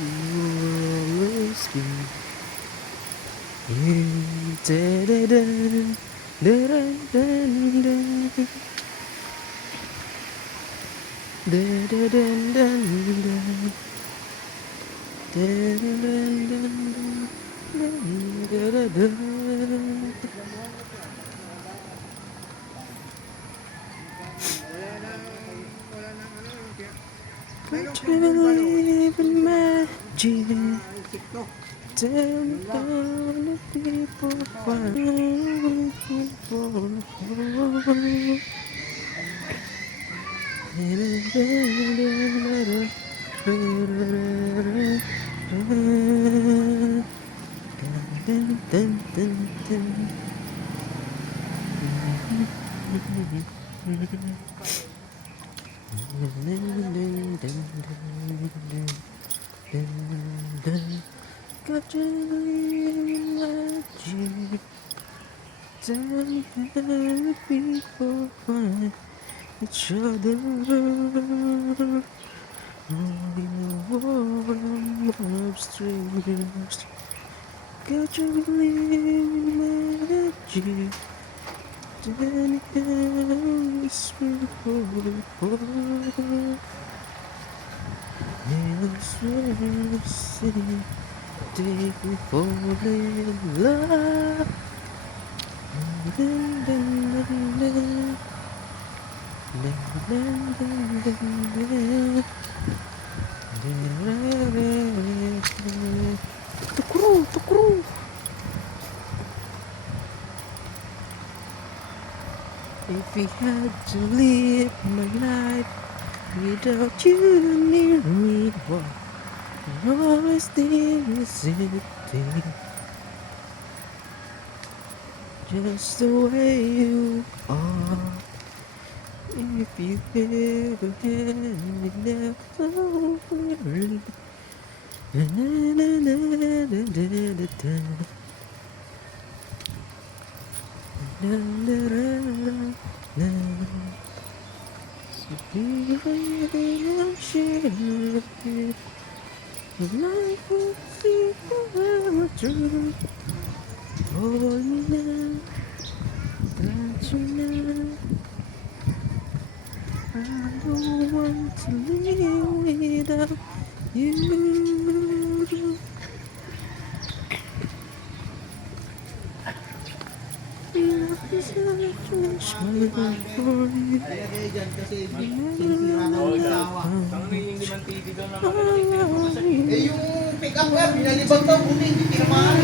always be here. Da-da-da, da-da-da-da, da-da-da-da, da-da-da-da, da-da-da. Can't you believe in magic? Tell me how the people find people. Got you in magic. Tell me how the people find each other. Only the world of strangers. Got you believe in magic. Tell me how this people. Yes, we'll see. Take me fall in love. Dun, dun, dun, dun. Dun, dun, dun, dun, dun. Tukru, tukru. If we had to live my life without you near me, what always there sitting, just the way you are. If you ever had me now so clearly, na na na na na na na na na na na. So be I'm sharing. Life will be forever true. Hold me now, got you now. I don't want to live without you. Love is not a punishment for you. Eh, yung pick up nga, binalibag daw, buti, hindi tinamaan.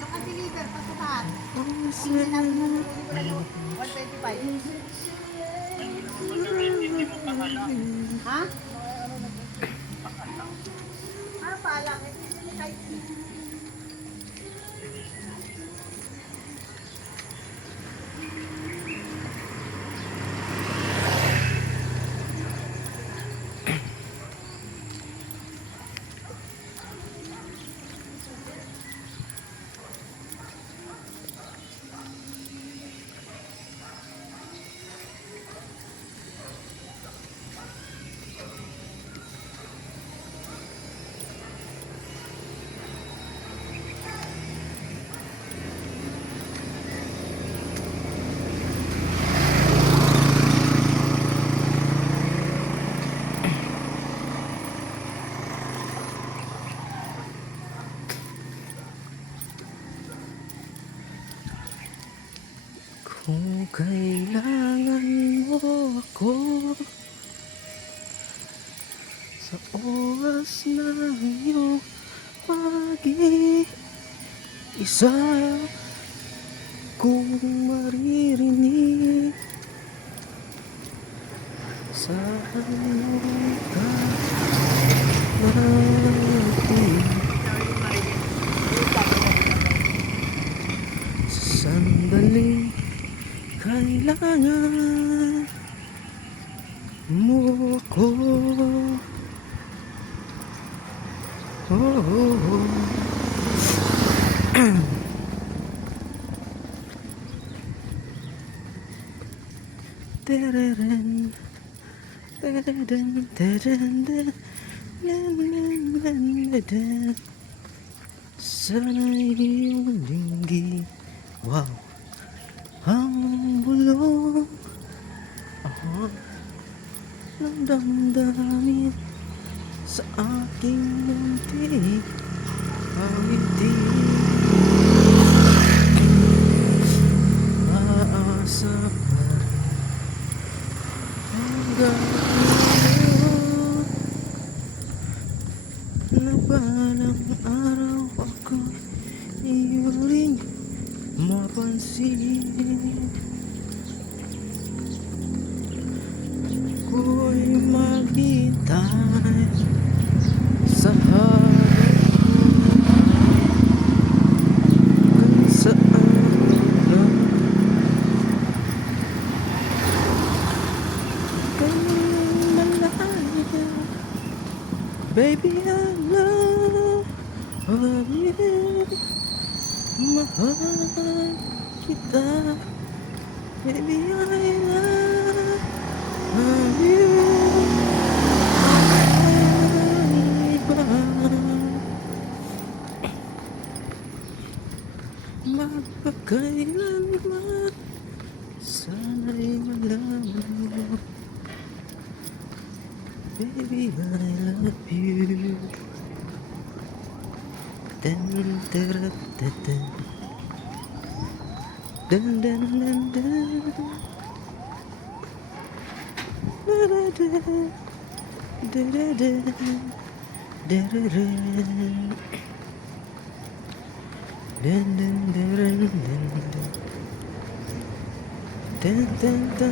Naka-deliver pa sa lahat. Hindi namin mag-deliver yung 125. Ha? Ano pa lang? Kahit kung kailangan mo ako sa oras na iyong pag-iisa, kung maririnig saan mo ka natin kailangan mo ako. Oh, oh, oh. Tararán, tararán, tararán, nananananan. Sana'y iyong linggi. Wow. Ang bulong ng damdamin sa aking muntik ang hindi maaasahan hanggang ngayon na balang araw ako iyuling mapansin ko'y maghintay sa harap kung saan kang malaya. Baby, I love you. Mahal kita. Baby, I love you. Magpakailanman sana'y malaman mo. Baby, I love you. Dun, dun, dun, dun. Dun, dun, dun, dun. Da-da-da. Da-da-da. Da-da-da. Dun, dun, dun, dun, dun. Dun, dun, dun,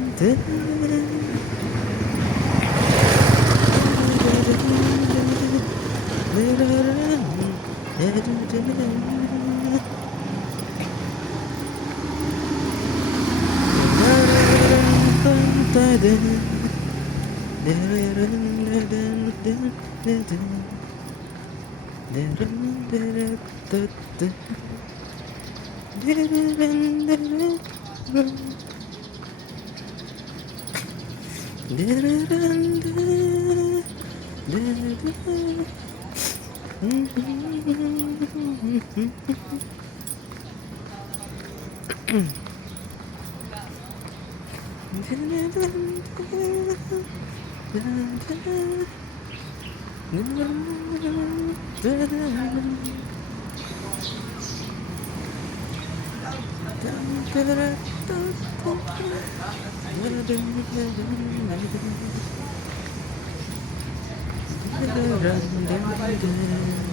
dun.